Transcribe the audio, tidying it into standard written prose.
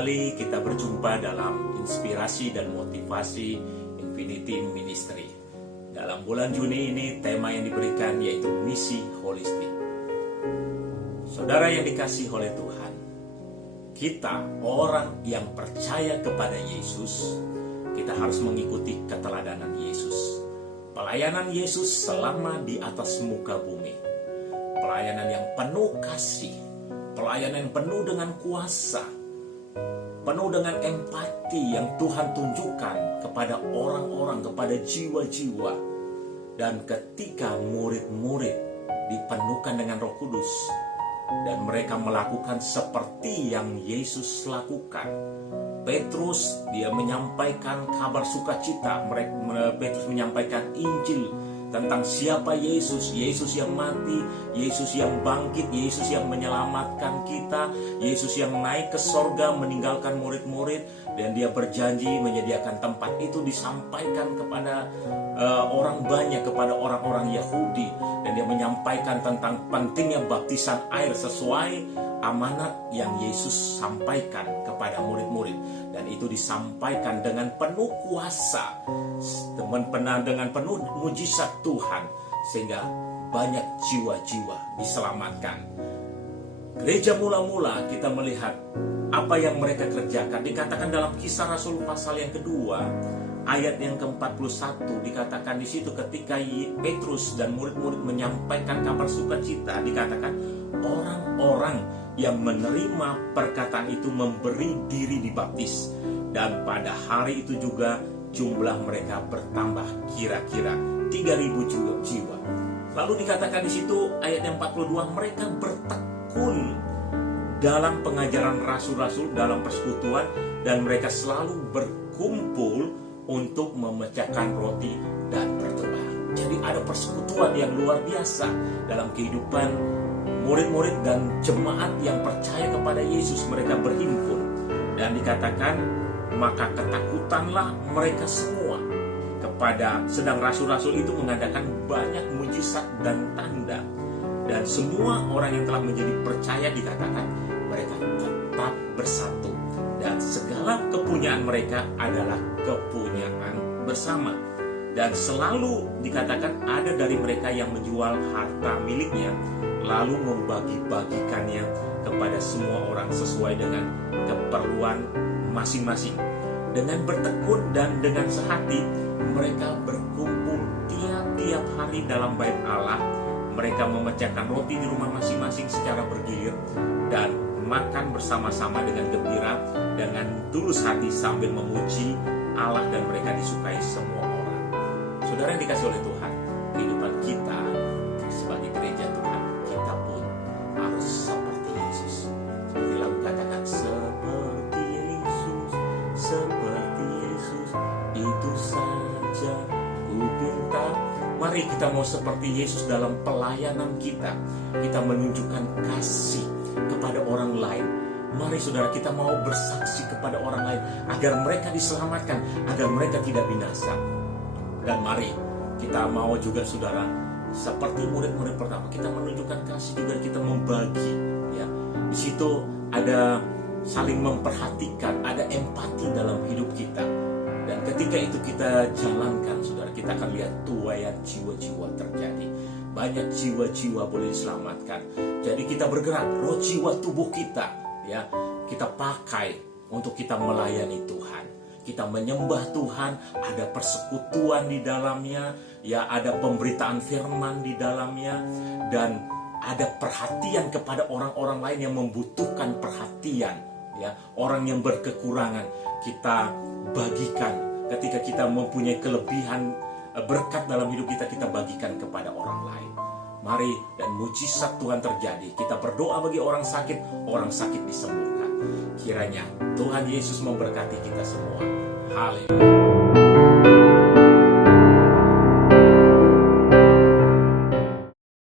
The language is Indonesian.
Kembali kita berjumpa dalam inspirasi dan motivasi Infinity Ministry. Dalam bulan Juni ini tema yang diberikan yaitu misi holistik. Saudara yang dikasihi oleh Tuhan, kita orang yang percaya kepada Yesus, kita harus mengikuti keteladanan Yesus. Pelayanan Yesus selama di atas muka bumi. Pelayanan yang penuh kasih, pelayanan yang penuh dengan kuasa, penuh dengan empati yang Tuhan tunjukkan kepada orang-orang, kepada jiwa-jiwa. Dan ketika murid-murid dipenuhkan dengan Roh Kudus dan mereka melakukan seperti yang Yesus lakukan, Petrus dia menyampaikan kabar sukacita, Petrus menyampaikan Injil tentang siapa Yesus, Yesus yang mati, Yesus yang bangkit, Yesus yang menyelamatkan kita, Yesus yang naik ke sorga meninggalkan murid-murid, dan dia berjanji menyediakan tempat itu. Disampaikan kepada orang banyak, kepada orang-orang Yahudi, dan dia menyampaikan tentang pentingnya baptisan air sesuai amanat yang Yesus sampaikan kepada murid-murid, dan itu disampaikan dengan penuh kuasa, dengan penuh mujizat Tuhan, sehingga banyak jiwa-jiwa diselamatkan. Gereja mula-mula kita melihat apa yang mereka kerjakan. Dikatakan dalam Kisah Rasul pasal yang kedua ayat yang ke-41, dikatakan di situ ketika Petrus dan murid-murid menyampaikan kabar sukacita, dikatakan orang-orang yang menerima perkataan itu memberi diri dibaptis, dan pada hari itu juga jumlah mereka bertambah kira-kira 3.000 jiwa. Lalu dikatakan di situ ayat yang 42, mereka bertekun dalam pengajaran rasul-rasul, dalam persekutuan, dan mereka selalu berkumpul untuk memecahkan roti dan berdoa. Jadi ada persekutuan yang luar biasa dalam kehidupan murid-murid dan jemaat yang percaya kepada Yesus. Mereka berhimpun dan dikatakan maka ketakutanlah mereka semua kepada, sedang rasul-rasul itu mengadakan banyak mujizat dan tanda, dan semua orang yang telah menjadi percaya dikatakan mereka tetap bersatu, dan segala kepunyaan mereka adalah kepunyaan bersama. Dan selalu dikatakan ada dari mereka yang menjual harta miliknya lalu membagi-bagikannya kepada semua orang sesuai dengan keperluan masing-masing. Dengan bertekun dan dengan sehati mereka berkumpul tiap-tiap hari dalam bait Allah. Mereka memecahkan roti di rumah masing-masing secara bergilir dan makan bersama-sama dengan gembira, dengan tulus hati sambil memuji Allah, dan mereka disukai semua orang. Saudara yang dikasih oleh Tuhan, kehidupan kita sebagai gereja Tuhan, kita pun harus seperti Yesus. Seperti lagu katakan, seperti Yesus, seperti Yesus, itu saja ku pinta. Mari kita mau seperti Yesus dalam pelayanan kita. Kita menunjukkan kasih kepada orang lain. Mari saudara, kita mau bersaksi kepada orang lain agar mereka diselamatkan, agar mereka tidak binasa. Dan mari kita mau juga saudara, seperti murid-murid pertama, kita menunjukkan kasih juga, kita membagi, ya. Di situ ada saling memperhatikan, ada empati dalam hidup kita. Dan ketika itu kita jalankan, saudara, kita akan lihat tuaian jiwa-jiwa terjadi. Banyak jiwa-jiwa boleh diselamatkan. Jadi kita bergerak, roh jiwa tubuh kita, ya, kita pakai untuk kita melayani Tuhan. Kita menyembah Tuhan, ada persekutuan di dalamnya, ya, ada pemberitaan firman di dalamnya, dan ada perhatian kepada orang-orang lain yang membutuhkan perhatian, ya, orang yang berkekurangan kita bagikan. Ketika kita mempunyai kelebihan berkat dalam hidup kita, kita bagikan kepada orang lain. Mari, dan mujizat Tuhan terjadi. Kita berdoa bagi orang sakit disembuhkan. Kiranya Tuhan Yesus memberkati kita semua. Haleluya.